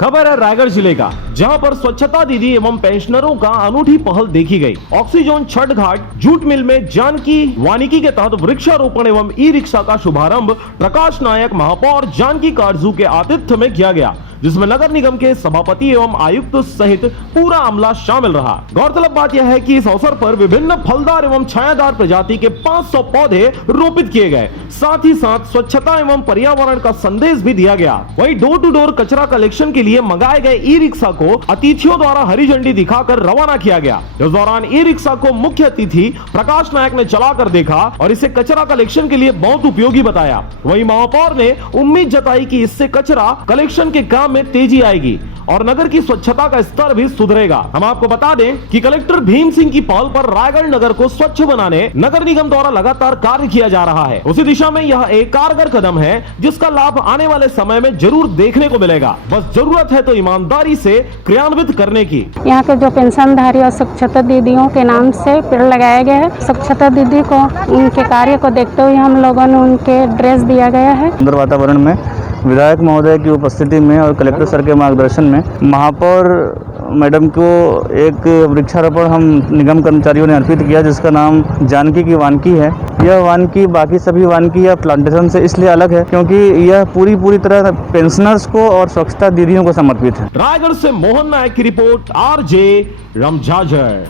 खबर है रायगढ़ जिले का, जहां पर स्वच्छता दीदी एवं पेंशनरों का अनूठी पहल देखी गई। ऑक्सीजन छठ घाट जूट मिल में जानकी वानिकी के तहत वृक्षारोपण एवं ई रिक्शा का शुभारंभ प्रकाश नायक महापौर जानकी काटजू के आतिथ्य में किया गया, जिसमें नगर निगम के सभापति एवं आयुक्त सहित पूरा अमला शामिल रहा। गौरतलब बात यह है कि इस अवसर पर विभिन्न फलदार एवं छायादार प्रजाति के 500 पौधे रोपित किए गए। साथ ही साथ स्वच्छता एवं पर्यावरण का संदेश भी दिया गया। वहीं डोर टू डोर कचरा कलेक्शन के लिए मंगाए गए ई रिक्शा को अतिथियों द्वारा हरी झंडी दिखाकर रवाना किया गया। इस दौरान ई रिक्शा को मुख्य अतिथि प्रकाश नायक ने चलाकर देखा और इसे कचरा कलेक्शन के लिए बहुत उपयोगी बताया। वहीं महापौर ने उम्मीद जताई कि इससे कचरा कलेक्शन के काम में तेजी आएगी और नगर की स्वच्छता का स्तर भी सुधरेगा। हम आपको बता दें कि कलेक्टर भीम सिंह की पहल पर रायगढ़ नगर को स्वच्छ बनाने नगर निगम द्वारा लगातार कार्य किया जा रहा है। उसी दिशा में यह एक कारगर कदम है, जिसका लाभ आने वाले समय में जरूर देखने को मिलेगा। बस जरूरत है तो ईमानदारी से क्रियान्वित करने की। यहाँ के जो पेंशनधारी और स्वच्छता दीदियों के नाम से पेड़ लगाया गया है। स्वच्छता दीदी को उनके कार्य को देखते हुए हम लोगों ने उनके ड्रेस दिया गया है। सुंदर वातावरण में विधायक महोदय की उपस्थिति में और कलेक्टर सर के मार्गदर्शन में महापौर मैडम को एक वृक्षारोपण हम निगम कर्मचारियों ने अर्पित किया, जिसका नाम जानकी की वानिकी है। यह वानिकी बाकी सभी वानिकी या प्लांटेशन से इसलिए अलग है क्योंकि यह पूरी तरह पेंशनर्स को और स्वच्छता दीदियों को समर्पित है। रायगढ़ से मोहन नायक की रिपोर्ट, RJ रमझाझर।